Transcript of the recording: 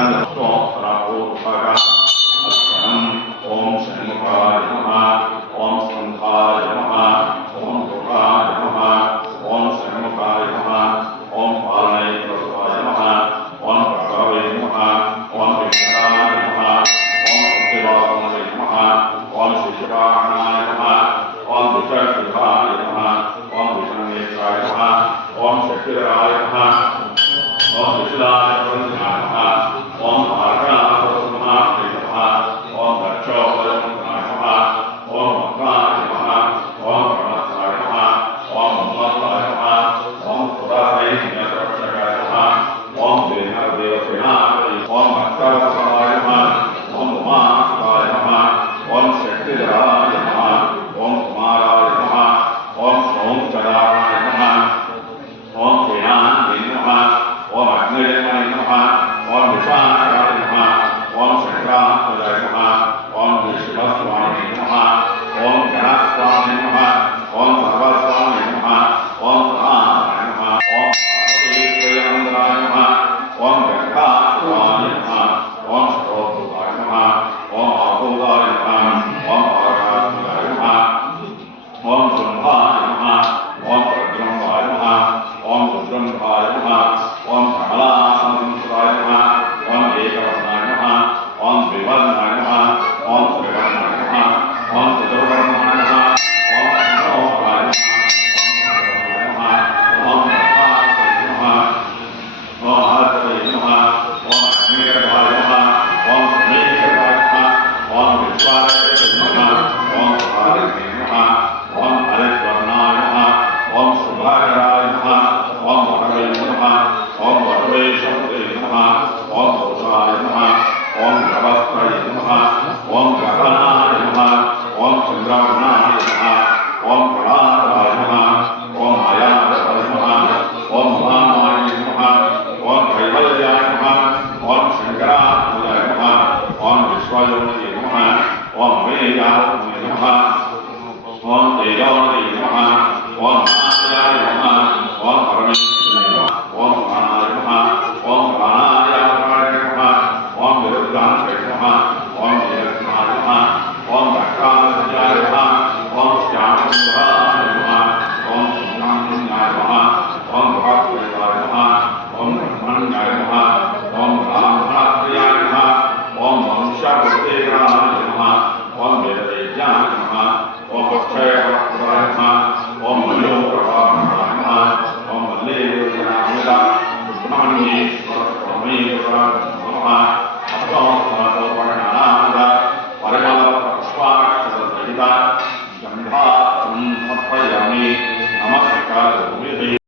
ยันโตระโอภะคะอัสสังโอมสังฆายนะมะโอมสังฆายนะมะโอมตุกายนะมะโอมสังฆายนะมะโอมปาลัยตุสายนะมะโอมปะกะเวนะมะโอมปิชานะมะโอมสุติวาสนะมะโอมสิจานะมะโอมดุจติภานะมะโอมวิสังเนสายนะมะโอมสัจจิรายนะมะโอมวิชลายนะมะโอมภาระนะมะโอมดัชโชนะมะโอมมะนะมะโอมปะสายนะมะโอมมัตตายนะมะโอมสุราเรนะรัชกายนะมะโอมเดนะเดวเสนาโอมอัตตะสลายนะมะโอมมาสายนะมะโอมเสติรายนะมะโอมสมารายนะมะโอมโสมจดารายนะมะโอมเสนาหินะมะโอมอักเนยนะมะโอมวิชารายนะมะโอมสังฆาอะไรนะมะโอมวิสุทธิสวามินะมะโอมกนัสสวามินะมะโอมสารวัสสวามินะมะโอมสานะมะโอมอาทิเตยันตรายนะมะโอมกังขาสวามินะมะโอมโสตุตายนะมะโอมอาภูตายนะมะโอมอาราตายนะมะโอมสุนทายนะมะโอมปรังวายนะมะโอมสุจันทายนะมะโอมขาลาสังสายนะมะโอมเอกรัตนายนะมะโอมวิวัฒนายนะมะโอมสุวรรณายนะมะโอมสุตวรรณายนะมะโอมโสภายนะมะโอมสัพพะนะมะโอมอาตตินะมะโอมอเนกภายนะมะโอมสมิทายนะมะโอมวิสวารนะมะโอมสารินะมะโอมอริสวรณายนะมะโอมสุภารายนะมะโอมวรเวนะมะโอมวรเวสัตตินะมะโอมโสสายนะมะโอมกวัสไตนะมะโอมกะหนายนะมะโอมสังฆนายนะมะโอมปรารายนะมะโอมมายานะมะโอมมหามายนะมะโอมไตรวัลยานะมะโอมสังฆรานะมะโอมวิสวโยนินะมะโอมเวยานะมะโอมเตโยนินะมะโอมมายานะมะโอมปรมินะมะโอมปานายนะมะโอมปานายานะมะโอมวิรุตตังนะมะโอมเยนะมะโอมตักกะนะมะโอมจามุระนะมะโอมสุนันนะมะโอมภัตตินะมะโอมมันนะมะโอมรามนะมะโอมวังชะปุเตระนะมะโอมเวเรยะนะมะโอมเชระนะมะโอมโยกะนะมะโอมเลนะมะสุปมานีสัพพะมิระนะมะอัตตะนะโตปะนะนะปะระมะปัสสวะสัตติตายัมภะมัพพยามินมัสการะ